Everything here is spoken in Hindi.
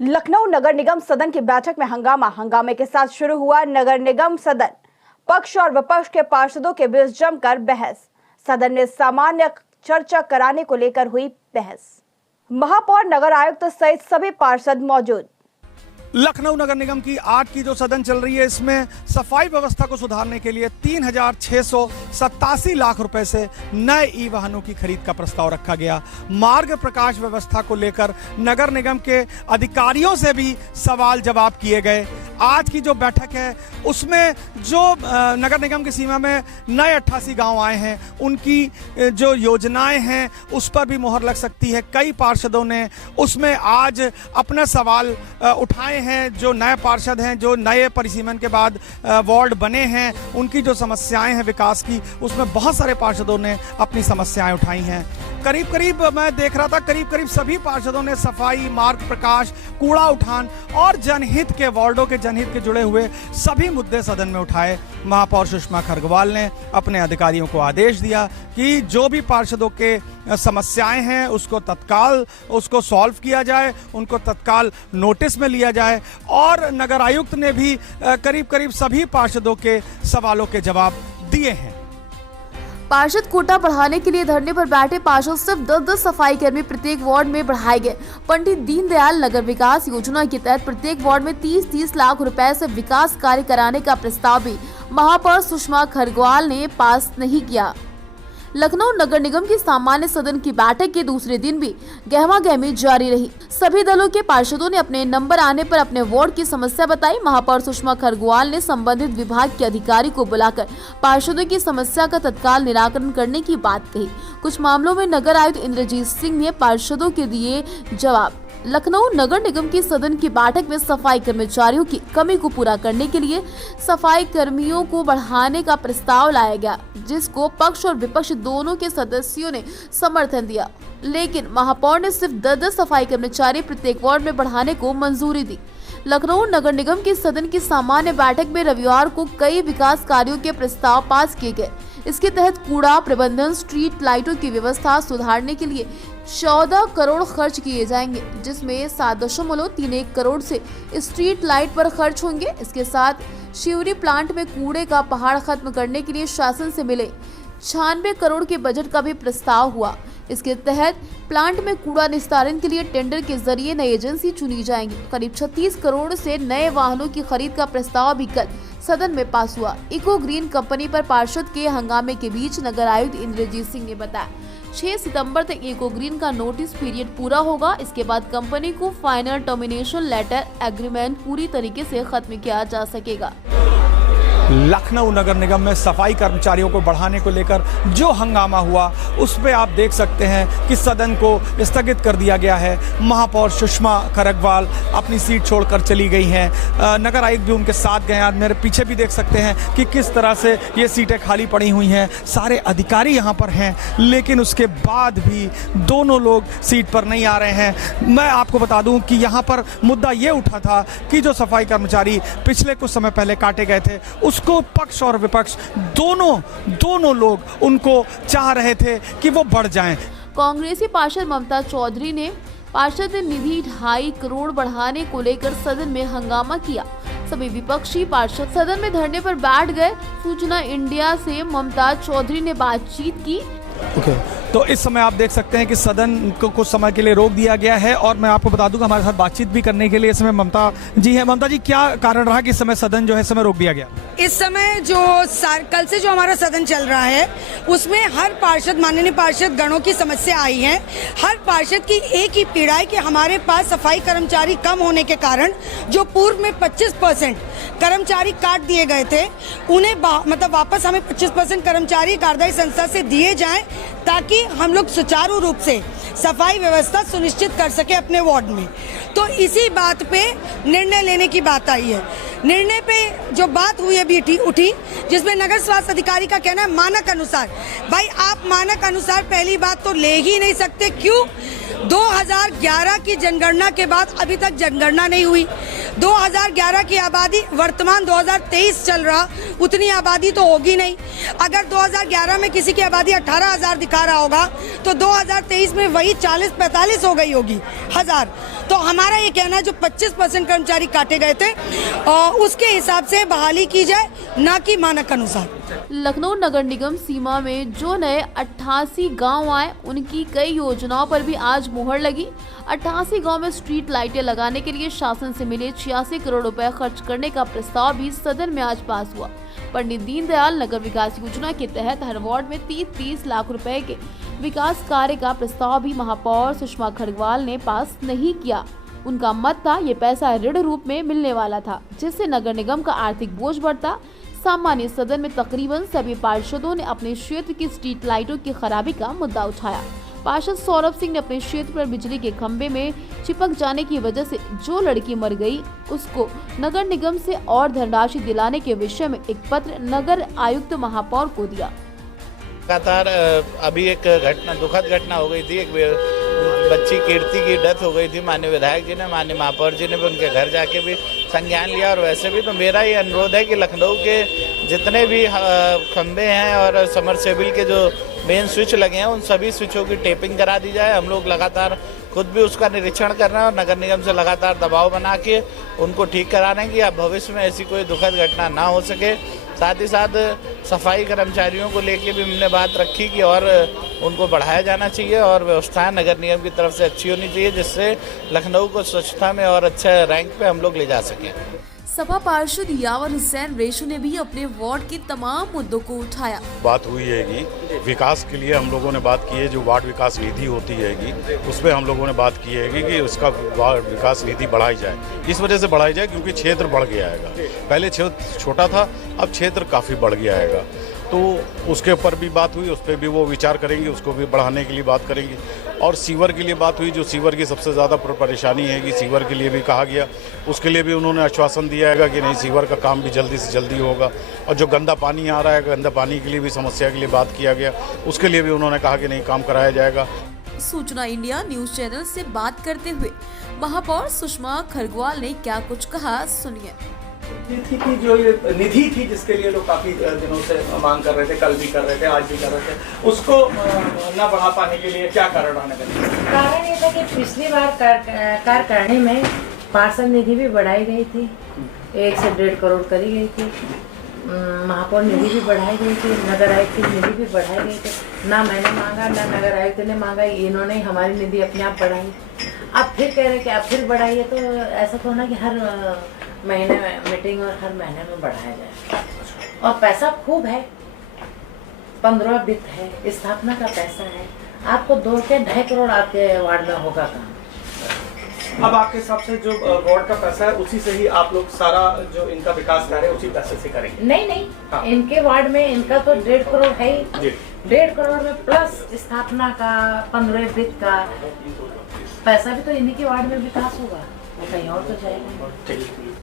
लखनऊ नगर निगम सदन की बैठक में हंगामे के साथ शुरू हुआ नगर निगम सदन। पक्ष और विपक्ष के पार्षदों के बीच जमकर बहस। सदन में सामान्य चर्चा कराने को लेकर हुई बहस। महापौर, नगर आयुक्त सहित सभी पार्षद मौजूद। लखनऊ नगर निगम की आज की जो सदन चल रही है, इसमें सफाई व्यवस्था को सुधारने के लिए 3,687 लाख रुपए से नए ई वाहनों की खरीद का प्रस्ताव रखा गया। मार्ग प्रकाश व्यवस्था को लेकर नगर निगम के अधिकारियों से भी सवाल जवाब किए गए। आज की जो बैठक है उसमें जो नगर निगम की सीमा में नए 88 गांव आए हैं, उनकी जो योजनाएं हैं उस पर भी मोहर लग सकती है। कई पार्षदों ने उसमें आज अपने सवाल उठाए हैं। जो नए पार्षद हैं, जो नए परिसीमन के बाद वार्ड बने हैं, उनकी जो समस्याएं हैं विकास की, उसमें बहुत सारे पार्षदों ने अपनी समस्याएं उठाई हैं। करीब मैं देख रहा था, करीब सभी पार्षदों ने सफाई, मार्ग प्रकाश, कूड़ा उठान और जनहित के वार्डों के जनहित के जुड़े हुए सभी मुद्दे सदन में उठाए। महापौर सुषमा खरगवाल ने अपने अधिकारियों को आदेश दिया कि जो भी पार्षदों के समस्याएं हैं उसको सॉल्व किया जाए, उनको तत्काल नोटिस में लिया जाए। और नगर आयुक्त ने भी करीब सभी पार्षदों के सवालों के जवाब दिए हैं। पार्षद कोटा बढ़ाने के लिए धरने पर बैठे पार्षद सिर्फ 10 सफाई कर्मी प्रत्येक वार्ड में बढ़ाए गए। पंडित दीनदयाल नगर विकास योजना के तहत प्रत्येक वार्ड में 30 लाख रुपए से विकास कार्य कराने का प्रस्ताव भी महापौर सुषमा खरगवाल ने पास नहीं किया। लखनऊ नगर निगम की सामान्य सदन की बैठक के दूसरे दिन भी गहमागहमी जारी रही। सभी दलों के पार्षदों ने अपने नंबर आने पर अपने वार्ड की समस्या बताई। महापौर सुषमा खरगवाल ने संबंधित विभाग के अधिकारी को बुलाकर पार्षदों की समस्या का तत्काल निराकरण करने की बात कही। कुछ मामलों में नगर आयुक्त इंद्रजीत सिंह ने पार्षदों के दिए जवाब। लखनऊ नगर निगम की सदन की बैठक में सफाई कर्मचारियों की कमी को पूरा करने के लिए सफाई कर्मियों को बढ़ाने का प्रस्ताव लाया गया, जिसको पक्ष और विपक्ष दोनों के सदस्यों ने समर्थन दिया। लेकिन महापौर ने सिर्फ 10 सफाई कर्मचारी प्रत्येक वार्ड में बढ़ाने को मंजूरी दी। लखनऊ नगर निगम की सदन की सामान्य बैठक में रविवार को कई विकास कार्यों के प्रस्ताव पास किए गए। इसके तहत कूड़ा प्रबंधन, स्ट्रीट लाइटों की व्यवस्था सुधारने के लिए 14 करोड़ खर्च किए जाएंगे, जिसमें 7.31 करोड़ से स्ट्रीट लाइट पर खर्च होंगे। इसके साथ शिवरी प्लांट में कूड़े का पहाड़ खत्म करने के लिए शासन से मिले 96 करोड़ के बजट का भी प्रस्ताव हुआ। इसके तहत प्लांट में कूड़ा निस्तारण के लिए टेंडर के जरिए नई एजेंसी चुनी जाएंगी। करीब 36 करोड़ से नए वाहनों की खरीद का प्रस्ताव भी कल सदन में पास हुआ। इको ग्रीन कंपनी पर पार्षद के हंगामे के बीच नगर आयुक्त इंद्रजीत सिंह ने बताया 6 सितंबर तक इको ग्रीन का नोटिस पीरियड पूरा होगा। इसके बाद कंपनी को फाइनल टर्मिनेशन लेटर एग्रीमेंट पूरी तरीके से खत्म किया जा सकेगा। लखनऊ नगर निगम में सफाई कर्मचारियों को बढ़ाने को लेकर जो हंगामा हुआ, उस पे आप देख सकते हैं कि सदन को स्थगित कर दिया गया है। महापौर सुषमा खरगवाल अपनी सीट छोड़कर चली गई हैं। नगर आयुक्त भी उनके साथ गए। आज मेरे पीछे भी देख सकते हैं कि किस तरह से ये सीटें खाली पड़ी हुई हैं। सारे अधिकारी यहाँ पर हैं, लेकिन उसके बाद भी दोनों लोग सीट पर नहीं आ रहे हैं। मैं आपको बता दूं कि यहाँ पर मुद्दा ये उठा था कि जो सफाई कर्मचारी पिछले कुछ समय पहले काटे गए थे, उसको पक्ष और विपक्ष दोनों लोग उनको चाह रहे थे कि वो बढ़ जाएं। कांग्रेसी पार्षद ममता चौधरी ने पार्षद निधि 2.5 करोड़ बढ़ाने को लेकर सदन में हंगामा किया। सभी विपक्षी पार्षद सदन में धरने पर बैठ गए। सूचना इंडिया से ममता चौधरी ने बातचीत की। तो इस समय आप देख सकते हैं कि सदन को कुछ समय के लिए रोक दिया गया है। और मैं आपको बता दूं कि हमारे साथ बातचीत भी करने के लिए इस समय ममता जी हैं। ममता जी, क्या कारण रहा कि इस समय सदन जो है समय रोक दिया गया? इस समय जो कल से जो हमारा सदन चल रहा है, उसमें हर पार्षद, माननीय पार्षद गणों की समस्या आई है। हर पार्षद की एक ही पीड़ा है कि हमारे पास सफाई कर्मचारी कम होने के कारण जो पूर्व में 25% कर्मचारी काट दिए गए थे, उन्हें वापस हमें 25% कर्मचारी कार्यदायी संस्था से दिए जाएं, ताकि हम लोग सुचारू रूप से सफाई व्यवस्था सुनिश्चित कर सके अपने वार्ड में। तो इसी बात पे निर्णय लेने की बात आई है। निर्णय पे जो बात हुई अभी उठी, जिसमें नगर स्वास्थ्य अधिकारी का कहना है मानक अनुसार। भाई, आप मानक अनुसार पहली बात तो ले ही नहीं सकते। क्यों? 2011 की जनगणना के बाद अभी तक जनगणना नहीं हुई। 2011 की आबादी वर्तमान 2023 चल रहा, उतनी आबादी तो होगी नहीं। अगर 2011 में किसी की आबादी 18,000 दिखा रहा होगा तो 2023 में वही 40-45 हो गई होगी हजार। तो हमारा ये कहना है जो 25% कर्मचारी काटे गए थे उसके हिसाब से बहाली की जाए, ना कि मानक अनुसार। लखनऊ नगर निगम सीमा में जो नए 88 गांव आए, उनकी कई योजनाओं पर भी आज मुहर लगी। 88 गांव में स्ट्रीट लाइटें लगाने के लिए शासन से मिले 86 करोड़ रुपए खर्च करने का प्रस्ताव भी सदन में आज पास हुआ। पंडित दीनदयाल नगर विकास योजना के तहत हर वार्ड में 30-30 लाख रुपए के विकास कार्य का प्रस्ताव भी महापौर सुषमा खरगवाल ने पास नहीं किया। उनका मत था ये पैसा ऋण रूप में मिलने वाला था, जिससे नगर निगम का आर्थिक बोझ बढ़ता। सामान्य सदन में तकरीबन सभी पार्षदों ने अपने क्षेत्र की स्ट्रीट लाइटों की खराबी का मुद्दा उठाया। पार्षद सौरभ सिंह ने अपने क्षेत्र पर बिजली के खंभे में चिपक जाने की वजह से जो लड़की मर गई, उसको नगर निगम से और धनराशि दिलाने के विषय में एक पत्र नगर आयुक्त महापौर को दिया। लगातार अभी एक घटना, दुखद घटना हो गई थी। एक बच्ची कीर्ति की डेथ हो गई थी। माननीय विधायक जी ने, माननीय महापौर जी ने भी उनके घर जाके भी संज्ञान लिया। और वैसे भी तो मेरा ये अनुरोध है कि लखनऊ के जितने भी खंबे हैं और समरसेबिल के जो मेन स्विच लगे हैं, उन सभी स्विचों की टेपिंग करा दी जाए। हम लोग लगातार खुद भी उसका निरीक्षण कर रहे हैं और नगर निगम से लगातार दबाव बना के उनको ठीक करा रहे हैं कि अब भविष्य में ऐसी कोई दुखद घटना ना हो सके। साथ ही साथ सफाई कर्मचारियों को लेके भी हमने बात रखी कि और उनको बढ़ाया जाना चाहिए और व्यवस्थाएं नगर निगम की तरफ से अच्छी होनी चाहिए, जिससे लखनऊ को स्वच्छता में और अच्छा रैंक पे हम लोग ले जा सकें। सपा पार्षद यावर हुसैन रेशू ने भी अपने वार्ड के तमाम मुद्दों को उठाया। बात हुई है विकास के लिए हम लोगों ने बात की है, जो वार्ड विकास निधि होती है उसमें हम लोगों ने बात की है कि उसका वार्ड विकास निधि बढ़ाई जाए। इस वजह से बढ़ाई जाए क्योंकि क्षेत्र बढ़ गया है। पहले क्षेत्र छोटा था, अब क्षेत्र काफ़ी बढ़ गया है। तो उसके ऊपर भी बात हुई, उस पर भी वो विचार करेंगे, उसको भी बढ़ाने के लिए बात करेंगे। और सीवर के लिए बात हुई, जो सीवर की सबसे ज़्यादा परेशानी है कि सीवर के लिए भी कहा गया, उसके लिए भी उन्होंने आश्वासन दिया है कि नहीं, सीवर का काम भी जल्दी से जल्दी होगा। और जो गंदा पानी आ रहा है, गंदा पानी के लिए भी समस्या के लिए बात किया गया, उसके लिए भी उन्होंने कहा कि नहीं, काम कराया जाएगा। सूचना इंडिया न्यूज चैनल से बात करते हुए महापौर सुषमा खरगवाल ने क्या कुछ कहा, सुनिए। थी कि जो ये निधि थी जिसके लिए लोग काफी दिनों से मांग कर रहे थे, कल भी कर रहे थे, आज भी कर रहे थे, उसको न बढ़ा पाने के लिए क्या कारण रहने लगे? कारण ये था कि पिछली बार कार्य करने में पार्षद निधि भी बढ़ाई गई थी, 1 से 1.5 करोड़ करी गई थी। महापौर निधि भी बढ़ाई गई थी, नगर आयुक्त की निधि भी बढ़ाई गई थी। ना मैंने मांगा, ना नगर आयुक्त ने मांगा, इन्होंने हमारी निधि अपने आप बढ़ाई। अब फिर कह रहे कि अब फिर बढ़ाइए, तो ऐसा तो ना कि हर महीने में मीटिंग और हर महीने में बढ़ाया जाए। और पैसा खूब है, 15 वित्त है, स्थापना का पैसा है। आपको 2.5 करोड़ आपके वार्ड में होगा काम। अब आपके हिसाब से जो वार्ड का पैसा है उसी से ही आप लोग सारा जो इनका विकास कार्य है उसी पैसे से करेंगे? नहीं, हाँ। इनके वार्ड में इनका तो 1.5 करोड़ है ही। 1.5 करोड़ में प्लस स्थापना का 15 वित्त का पैसा भी तो इन्हीं के वार्ड में विकास होगा, कहीं और तो जाएगा।